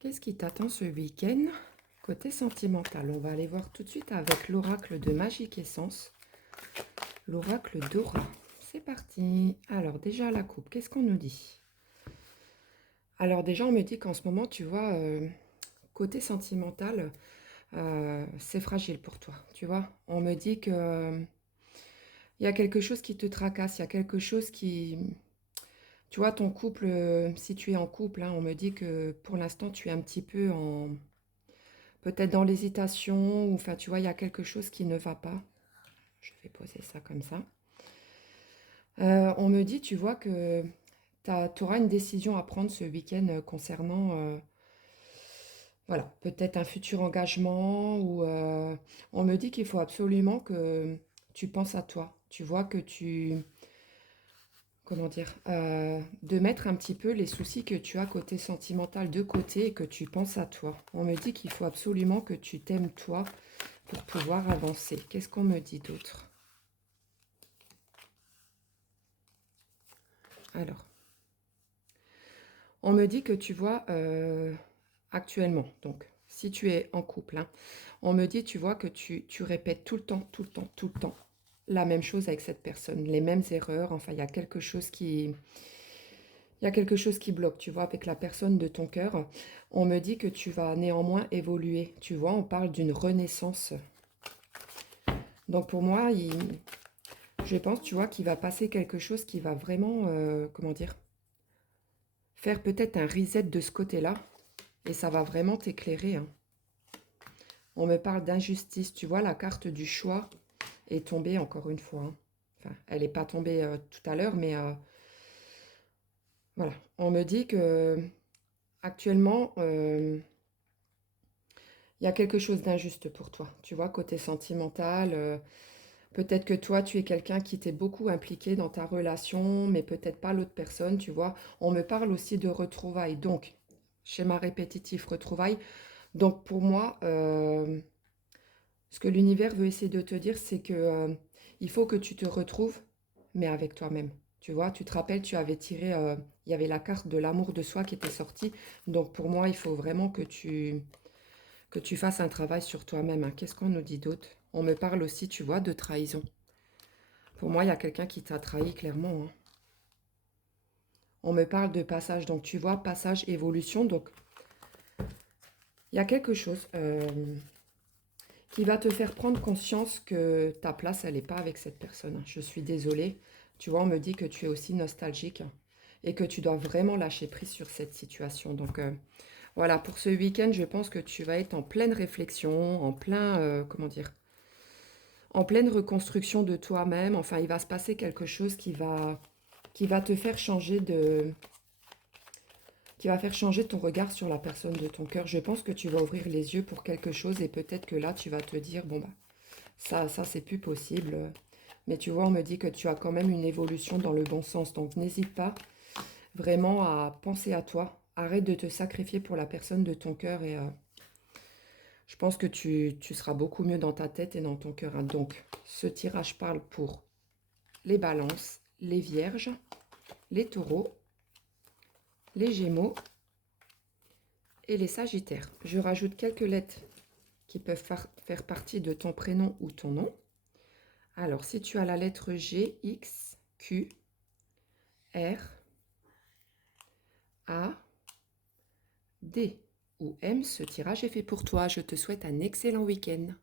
Qu'est-ce qui t'attend ce week-end? Côté sentimental, on va aller voir tout de suite avec l'oracle de Magique Essence, l'oracle d'Aura. C'est parti. Alors déjà la coupe, qu'est-ce qu'on nous dit? Alors déjà on me dit qu'en ce moment, tu vois, côté sentimental, c'est fragile pour toi, tu vois. On me dit que il y a quelque chose qui te tracasse, il y a quelque chose qui... Tu vois, ton couple, si tu es en couple, hein, on me dit que pour l'instant tu es un petit peu en... Peut-être dans l'hésitation, ou enfin, tu vois, il y a quelque chose qui ne va pas. Je vais poser ça comme ça. On me dit, tu vois, que tu auras une décision à prendre ce week-end concernant, voilà, peut-être un futur engagement, ou on me dit qu'il faut absolument que tu penses à toi. Tu vois, que tu, comment dire, de mettre un petit peu les soucis que tu as côté sentimental de côté et que tu penses à toi. On me dit qu'il faut absolument que tu t'aimes toi pour pouvoir avancer. Qu'est-ce qu'on me dit d'autre? Alors, on me dit que tu vois actuellement, donc si tu es en couple, hein, on me dit, tu vois, que tu répètes tout le temps, tout le temps, tout le temps la même chose avec cette personne, les mêmes erreurs. Enfin, il y a quelque chose qui bloque, tu vois, avec la personne de ton cœur. On me dit que tu vas néanmoins évoluer. Tu vois, on parle d'une renaissance. Donc pour moi, je pense, tu vois, qu'il va passer quelque chose qui va vraiment, comment dire, faire peut-être un reset de ce côté-là. Et ça va vraiment t'éclairer, hein. On me parle d'injustice. Tu vois, la carte du choix est tombée encore une fois, hein. Enfin, elle n'est pas tombée tout à l'heure, mais voilà. On me dit que actuellement, il y a quelque chose d'injuste pour toi. Tu vois, côté sentimental, peut-être que toi, tu es quelqu'un qui t'est beaucoup impliqué dans ta relation, mais peut-être pas l'autre personne, tu vois. On me parle aussi de retrouvailles. Donc, schéma répétitif, retrouvailles. Donc, pour moi, ce que l'univers veut essayer de te dire, c'est que il faut que tu te retrouves, mais avec toi-même. Tu vois, tu te rappelles, tu avais tiré, il y avait la carte de l'amour de soi qui était sortie. Donc, pour moi, il faut vraiment que tu fasses un travail sur toi-même, hein. Qu'est-ce qu'on nous dit d'autre? On me parle aussi, tu vois, de trahison. Pour moi, il y a quelqu'un qui t'a trahi, clairement, hein. On me parle de passage. Donc, tu vois, passage, évolution. Donc, il y a quelque chose qui va te faire prendre conscience que ta place, elle n'est pas avec cette personne, hein. Je suis désolée. Tu vois, on me dit que tu es aussi nostalgique, hein, et que tu dois vraiment lâcher prise sur cette situation. Donc, voilà, pour ce week-end, je pense que tu vas être en pleine réflexion, en plein, comment dire, en pleine reconstruction de toi-même. Enfin, il va se passer quelque chose qui va te faire changer de, qui va faire changer ton regard sur la personne de ton cœur. Je pense que tu vas ouvrir les yeux pour quelque chose et peut-être que là, tu vas te dire, bon, bah, ça c'est plus possible. Mais tu vois, on me dit que tu as quand même une évolution dans le bon sens. Donc, n'hésite pas vraiment à penser à toi. Arrête de te sacrifier pour la personne de ton cœur et je pense que tu seras beaucoup mieux dans ta tête et dans ton cœur, hein. Donc, ce tirage parle pour les balances, les vierges, les taureaux, les gémeaux et les sagittaires. Je rajoute quelques lettres qui peuvent faire partie de ton prénom ou ton nom. Alors, si tu as la lettre G, X, Q, R, A, D ou M, ce tirage est fait pour toi. Je te souhaite un excellent week-end.